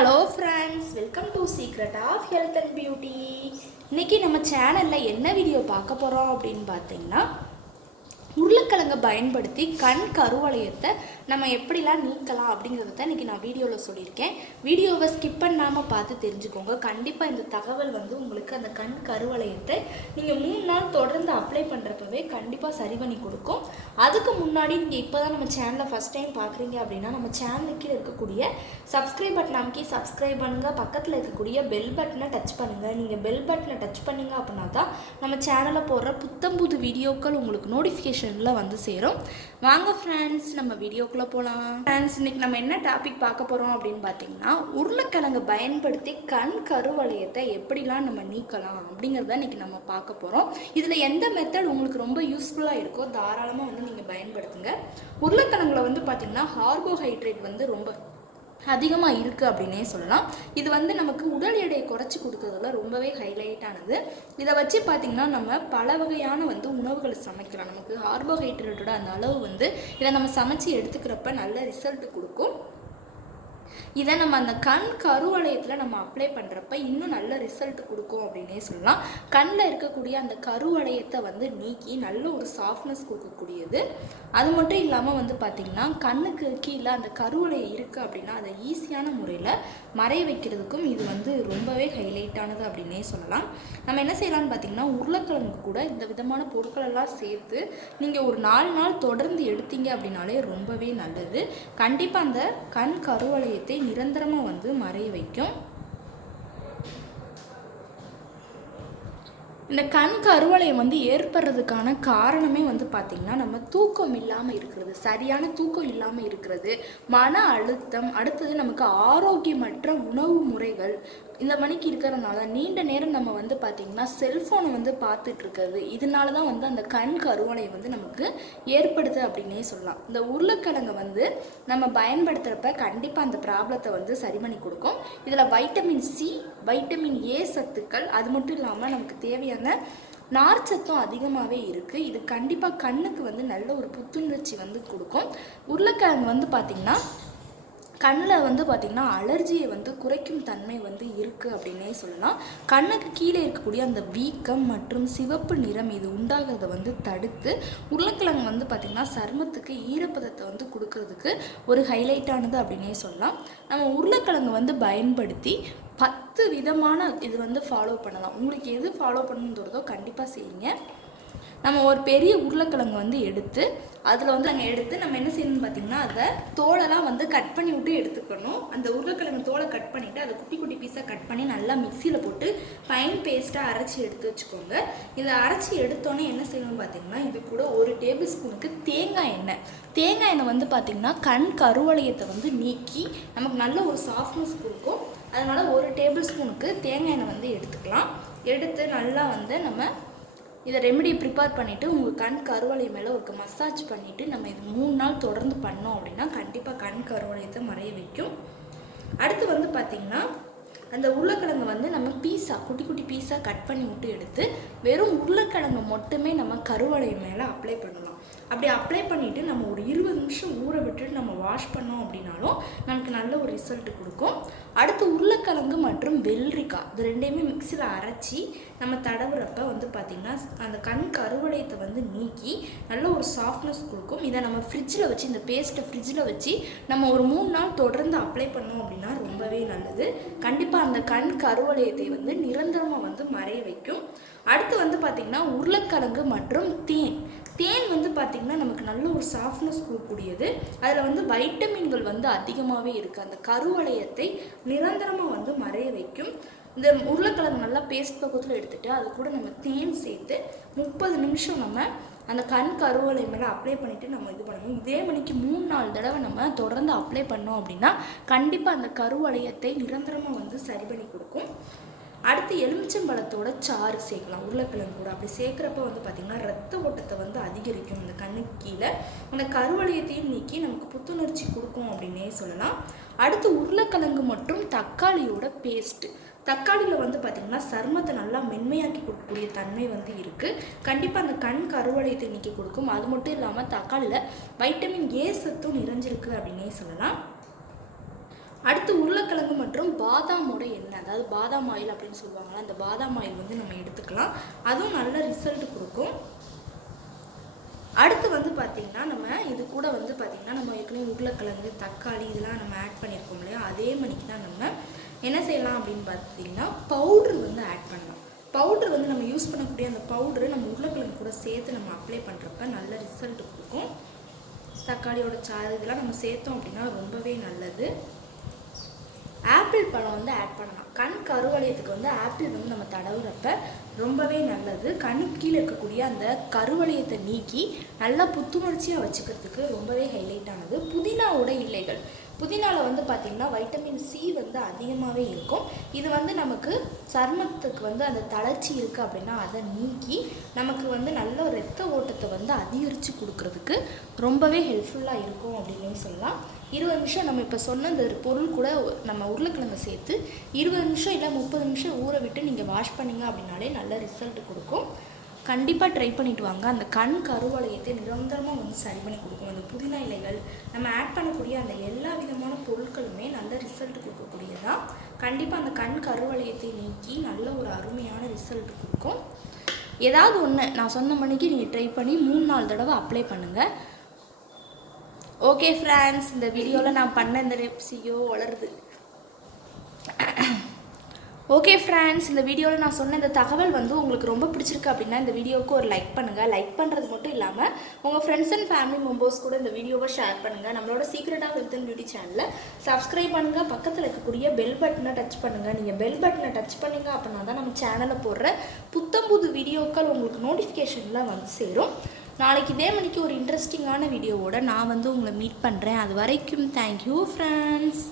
Hello friends, welcome to secret of health and beauty. இன்றைக்கி நம்ம சேனலில் என்ன வீடியோ பார்க்க போகிறோம் அப்படின்னு பார்த்தீங்கன்னா, உருளைக்கிழங்கை பயன்படுத்தி கண் கருவளையத்தை நம்ம எப்படிலாம் நீக்கலாம் அப்படிங்கிறத இன்றைக்கி நான் வீடியோவில் சொல்லியிருக்கேன். வீடியோவை ஸ்கிப் பண்ணாமல் பார்த்து தெரிஞ்சுக்கோங்க. கண்டிப்பாக இந்த தகவல் உங்களுக்கு அந்த கண் கருவளையத்தை நீங்கள் 3 நாள் தொடர்ந்து அப்ளை பண்ணுறப்பவே கண்டிப்பாக சரி பண்ணி கொடுக்கும். அதுக்கு முன்னாடி நீங்கள் இப்போ தான் நம்ம சேனலை ஃபஸ்ட் டைம் பார்க்குறீங்க அப்படின்னா நம்ம சேனலுக்கு இருக்கக்கூடிய சப்ஸ்கிரைப் பட்டன் அமைக்கி சப்ஸ்கிரைப் பண்ணுங்கள். பக்கத்தில் இருக்கக்கூடிய பெல் பட்டனை டச் பண்ணுங்கள். நீங்கள் பெல் பட்டனை டச் பண்ணிங்க அப்படின்னா தான் நம்ம சேனலில் போடுற புத்தம்புது வீடியோக்கள் உங்களுக்கு நோட்டிஃபிகேஷன் வந்து சேரும். வாங்க ஃப்ரெண்ட்ஸ், நம்ம வீடியோக்குள்ளே போகலாம். ஃப்ரெண்ட்ஸ், இன்னைக்கு நம்ம என்ன டாபிக் பார்க்க போகிறோம் அப்படின்னு பார்த்தீங்கன்னா, உருளைக்கிழங்கை பயன்படுத்தி கண் கருவளையத்தை எப்படிலாம் நம்ம நீக்கலாம் அப்படிங்கிறத இன்னைக்கு நம்ம பார்க்க போகிறோம். இதில் எந்த மெத்தட் உங்களுக்கு ரொம்ப யூஸ்ஃபுல்லாக இருக்கோ தாராளமாக நீங்கள் பயன்படுத்துங்க. உருளைக்கிழங்குல பார்த்தீங்கன்னா கார்போஹைட்ரேட் ரொம்ப அதிகமாக இருக்குது அப்படின்னே சொல்லலாம். இது நமக்கு உடல் எடையை குறைச்சி கொடுக்கறதுல ரொம்பவே ஹைலைட் ஆனது. இதை வச்சு பார்த்திங்கன்னா நம்ம பல வகையான உணவுகளை சமைக்கலாம். நமக்கு கார்போஹைட்ரேட்டோட அந்த அளவு இதை நம்ம சமைச்சு எடுத்துக்கிறப்ப நல்ல ரிசல்ட் கொடுக்கும். இதை நம்ம அந்த கண் கருவளையத்தில் நம்ம அப்ளை பண்ணுறப்ப இன்னும் நல்ல ரிசல்ட் கொடுக்கும் அப்படின்னே சொல்லலாம். கண்ணில் இருக்கக்கூடிய அந்த கருவளையத்தை நீக்கி நல்ல ஒரு சாஃப்ட்னஸ் கொடுக்கக்கூடியது. அது மட்டும் இல்லாமல் பார்த்திங்கன்னா, கண்ணுக்கு கீழே அந்த கருவளையம் இருக்குது அப்படின்னா அதை ஈஸியான முறையில் மறைய வைக்கிறதுக்கும் இது ரொம்பவே ஹைலைட்டானது அப்படின்னே சொல்லலாம். நம்ம என்ன செய்யலாம்னு பார்த்திங்கன்னா, உருளைக்கிழங்கு கூட இந்த விதமான பொருட்களெல்லாம் சேர்த்து நீங்கள் ஒரு 4 நாள் தொடர்ந்து எடுத்தீங்க அப்படின்னாலே ரொம்பவே நல்லது. கண்டிப்பாக அந்த கண் கருவளையத்தை நிரந்தரமாக மறைய வைக்கும். இந்த கண் கருவளையம் ஏற்படுறதுக்கான காரணமே பார்த்திங்கன்னா, நம்ம தூக்கம் இல்லாமல் இருக்கிறது, சரியான தூக்கம் இல்லாமல் இருக்கிறது, மன அழுத்தம், அடுத்தது நமக்கு ஆரோக்கியமற்ற உணவு முறைகள் இந்த மணிக்கு இருக்கிறதுனால நீண்ட நேரம் நம்ம பார்த்திங்கன்னா செல்ஃபோனை பார்த்துட்டு இருக்கிறது, இதனால தான் அந்த கண் கருவளையம் நமக்கு ஏற்படுது அப்படின்னே சொல்லலாம். இந்த உருளைக்கிழங்கை நம்ம பயன்படுத்துகிறப்ப கண்டிப்பாக அந்த ப்ராப்ளத்தை சரி பண்ணி கொடுக்கும். இதில் வைட்டமின் சி, வைட்டமின் ஏ சத்துக்கள், அது மட்டும் இல்லாமல் நமக்கு தேவையான நார்ச்சத்தும் அதிகமாகவே இருக்குது. இது கண்டிப்பாக கண்ணுக்கு நல்ல ஒரு புத்துணர்ச்சி கொடுக்கும். உருளைக்கிழங்கு பார்த்திங்கன்னா கண்ணில் பார்த்திங்கன்னா அலர்ஜியை குறைக்கும் தன்மை இருக்குது அப்படின்னே சொல்லலாம். கண்ணுக்கு கீழே இருக்கக்கூடிய அந்த வீக்கம் மற்றும் சிவப்பு நிறம் இது உண்டாகிறத தடுத்து உருளைக்கிழங்கு பார்த்திங்கன்னா சருமத்துக்கு ஈரப்பதத்தை கொடுக்கறதுக்கு ஒரு ஹைலைட்டானது அப்படின்னே சொல்லலாம். நம்ம உருளைக்கிழங்கு பயன்படுத்தி 10 விதமான இது ஃபாலோ பண்ணலாம். உங்களுக்கு எது ஃபாலோ பண்ணணுன்றதோ கண்டிப்பாக செய்யுங்க. நம்ம ஒரு பெரிய உருளைக்கிழங்கு எடுத்து அதில் நம்ம என்ன செய்யணும்னு பார்த்திங்கன்னா, அதை தோலெல்லாம் கட் பண்ணி விட்டு எடுத்துக்கணும். அந்த உருளைக்கிழங்கு தோலை கட் பண்ணிவிட்டு அதை குட்டி குட்டி பீஸாக கட் பண்ணி நல்லா மிக்சியில் போட்டு ஃபைன் பேஸ்ட்டாக அரைச்சி எடுத்து வச்சுக்கோங்க. இதை அரைச்சி எடுத்தோன்னே என்ன செய்யணும்னு பார்த்திங்கன்னா, இது கூட 1 டேபிள் ஸ்பூனுக்கு தேங்காய் எண்ணெய் பார்த்திங்கன்னா கண் கருவளையத்தை நீக்கி நமக்கு நல்ல ஒரு சாஃப்ட்னஸ் கொடுக்கும். அதனால் 1 டேபிள் ஸ்பூனுக்கு தேங்காய் எண்ணெய் எடுத்துக்கலாம். எடுத்து நல்லா நம்ம இதை ரெமெடி ப்ரிப்பேர் பண்ணிவிட்டு உங்கள் கண் கருவளையம் மேலே ஒரு மசாஜ் பண்ணிவிட்டு நம்ம இது 3 நாள் தொடர்ந்து பண்ணோம் அப்படின்னா கண்டிப்பாக கண் கருவளையத்தை மறைய வைக்கும். அடுத்து பார்த்திங்கன்னா, அந்த உருளைக்கிழங்கு நம்ம குட்டி குட்டி பீஸாக கட் பண்ணி விட்டு எடுத்து வெறும் உருளைக்கிழங்கு மட்டுமே நம்ம கருவளையம் மேலே அப்ளை பண்ணலாம். அப்படி அப்ளை பண்ணிவிட்டு நம்ம ஒரு 20 நிமிஷம் ஊற விட்டுட்டு நம்ம வாஷ் பண்ணோம் அப்படின்னாலும் நமக்கு நல்ல ஒரு ரிசல்ட் கொடுக்கும். அடுத்து உருளைக்கிழங்கு மற்றும் வெள்ளரிக்காய் இது ரெண்டையுமே மிக்சியில் அரைச்சி நம்ம தடவுறப்ப பார்த்திங்கன்னா அந்த கண் கருவளையத்தை நீக்கி நல்ல ஒரு சாஃப்ட்னஸ் கொடுக்கும். இதை நம்ம ஃப்ரிட்ஜில் வச்சு இந்த பேஸ்ட்டை ஃப்ரிட்ஜில் வச்சு நம்ம ஒரு 3 நாள் தொடர்ந்து அப்ளை பண்ணோம் அப்படின்னா ரொம்பவே நல்லது. கண்டிப்பாக அந்த கண் கருவளையத்தை நிரந்தரமாக மறைய வைக்கும். அடுத்து பார்த்திங்கன்னா, உருளைக்கிழங்கு மற்றும் தேன் பார்த்திங்கன்னா நமக்கு நல்ல ஒரு சாஃப்ட்னஸ் கொடுக்கக்கூடியது. அதில் வைட்டமின்கள் அதிகமாகவே இருக்குது. அந்த கருவளையத்தை நிரந்தரமாக மறைய வைக்கும். இந்த உருளைக்கிழங்கு நல்லா பேஸ்ட் பக்கத்தில் எடுத்துகிட்டு அது கூட நம்ம தேன் சேர்த்து 30 நிமிஷம் நம்ம அந்த கண் கருவளையம் மேலே அப்ளை பண்ணிவிட்டு நம்ம இது பண்ணணும். இதே மணிக்கு 3-4 தடவை நம்ம தொடர்ந்து அப்ளை பண்ணோம் அப்படின்னா கண்டிப்பாக அந்த கருவளையத்தை நிரந்தரமாக சரி பண்ணி கொடுக்கும். அடுத்து எலுமிச்சம்பழத்தோட சாறு சேர்க்கலாம் உருளைக்கிழங்கு கூட. அப்படி சேர்க்குறப்ப பார்த்திங்கன்னா ரத்த ஓட்டத்தை அதிகரிக்கும். இந்த கண்ணுக்கு கீழே அந்த கருவளையத்தையும் நீக்கி நமக்கு புத்துணர்ச்சி கொடுக்கும் அப்படின்னே சொல்லலாம். அடுத்து உருளைக்கிழங்கு மற்றும் தக்காளியோட பேஸ்ட்டு. தக்காளியில் பார்த்திங்கன்னா சருமத்தை நல்லா மென்மையாக்கி கொடுக்கக்கூடிய தன்மை இருக்குது. கண்டிப்பாக அந்த கண் கருவளையத்தை நீக்கி கொடுக்கும். அது மட்டும் இல்லாமல் தக்காளியில் வைட்டமின் ஏ சத்தும் நிறைஞ்சிருக்கு அப்படின்னே சொல்லலாம். அடுத்து உருளைக்கிழங்கு மற்றும் பாதாமோட எண்ணெய், அதாவது பாதாம் ஆயில் அப்படின்னு சொல்லுவாங்களா, அந்த பாதாம் ஆயில் வந்து நம்ம எடுத்துக்கலாம். அதுவும் நல்ல ரிசல்ட் கொடுக்கும். அடுத்து வந்து பார்த்திங்கன்னா நம்ம இது கூட வந்து பார்த்திங்கன்னா நம்ம ஏற்கனவே உருளைக்கிழங்கு தக்காளி இதெல்லாம் நம்ம ஆட் பண்ணியிருக்கோம் இல்லையா, அதே மணிக்கு தான் நம்ம என்ன செய்யலாம் அப்படின்னு பார்த்திங்கன்னா பவுட்ரு வந்து ஆட் பண்ணலாம். பவுட்ரு வந்து நம்ம யூஸ் பண்ணக்கூடிய அந்த பவுட்ரு நம்ம உருளைக்கிழங்கு கூட சேர்த்து நம்ம அப்ளை பண்ணுறப்ப நல்ல ரிசல்ட் கொடுக்கும். தக்காளியோட சாறு இதெல்லாம் நம்ம சேர்த்தோம் அப்படின்னா ரொம்பவே நல்லது. ஆப்பிள் பழம் வந்து ஆட் பண்ணலாம். கண் கருவளையத்துக்கு வந்து ஆப்பிள் வந்து நம்ம தடவுறப்ப ரொம்பவே நல்லது. கண்ணுக்கு கீழே இருக்கக்கூடிய அந்த கருவளையத்தை நீக்கி நல்லா புத்துணர்ச்சியாக வச்சுக்கிறதுக்கு ரொம்பவே ஹைலைட் ஆனது. புதினாவோட இலைகள், புதினாவில் வந்து பார்த்திங்கன்னா வைட்டமின் சி வந்து அதிகமாகவே இருக்கும். இது வந்து நமக்கு சருமத்துக்கு வந்து அந்த தளர்ச்சி இருக்குது அப்படின்னா அதை நீக்கி நமக்கு வந்து நல்ல இரத்த ஓட்டத்தை வந்து அதிகரித்து கொடுக்கறதுக்கு ரொம்பவே ஹெல்ப்ஃபுல்லாக இருக்கும் அப்படின்னு சொல்லலாம். 20 நிமிஷம் நம்ம இப்போ சொன்ன இந்த பொருள் கூட நம்ம உருளைக்கிழங்கு சேர்த்து 20 நிமிஷம் இல்லை 30 நிமிஷம் ஊற விட்டு நீங்கள் வாஷ் பண்ணிங்க அப்படின்னாலே நல்ல ரிசல்ட் கொடுக்கும். கண்டிப்பாக ட்ரை பண்ணிவிட்டு வாங்க. அந்த கண் கருவளையத்தை நிரந்தரமாக வந்து சரி பண்ணி கொடுக்கும். அந்த புதினா இலைகள் நம்ம ஆட் பண்ணக்கூடிய அந்த எல்லா விதமான பொருட்களுமே நல்ல ரிசல்ட் கொடுக்கக்கூடியதான். கண்டிப்பாக அந்த கண் கருவளையத்தை நீக்கி நல்ல ஒரு அருமையான ரிசல்ட் கொடுக்கும். ஏதாவது ஒன்று நான் சொன்ன மணிக்கு நீங்கள் ட்ரை பண்ணி 3-4 தடவை அப்ளை பண்ணுங்கள். ஓகே ஃப்ரெண்ட்ஸ், இந்த வீடியோவில் நான் பண்ண இந்த ரெப்சியோ வளருது. ஓகே ஃப்ரெண்ட்ஸ், இந்த வீடியோவில் நான் சொன்ன இந்த தகவல் வந்து உங்களுக்கு ரொம்ப பிடிச்சிருக்கு அப்படின்னா இந்த வீடியோவுக்கு ஒரு லைக் பண்ணுங்கள். லைக் பண்ணுறது மட்டும் இல்லாமல் உங்கள் ஃப்ரெண்ட்ஸ் அண்ட் ஃபேமிலி மெம்பர்ஸ் கூட இந்த வீடியோவை ஷேர் பண்ணுங்கள். நம்மளோட secret of health and beauty சேனலை சப்ஸ்கிரைப் பண்ணுங்கள். பக்கத்தில் இருக்கக்கூடிய பெல் பட்டனை டச் பண்ணுங்கள். நீங்கள் பெல் பட்டனை டச் பண்ணிங்க அப்படின்னா தான் நம்ம சேனலில் போடுற புத்தம்புது வீடியோக்கள் உங்களுக்கு நோட்டிஃபிகேஷனில் வந்து சேரும். நாளைக்கு இதே மணிக்கு ஒரு இன்ட்ரெஸ்டிங்கான வீடியோவோட நான் வந்து உங்களை மீட் பண்ணுறேன். அது வரைக்கும் தேங்க்யூ ஃப்ரெண்ட்ஸ்.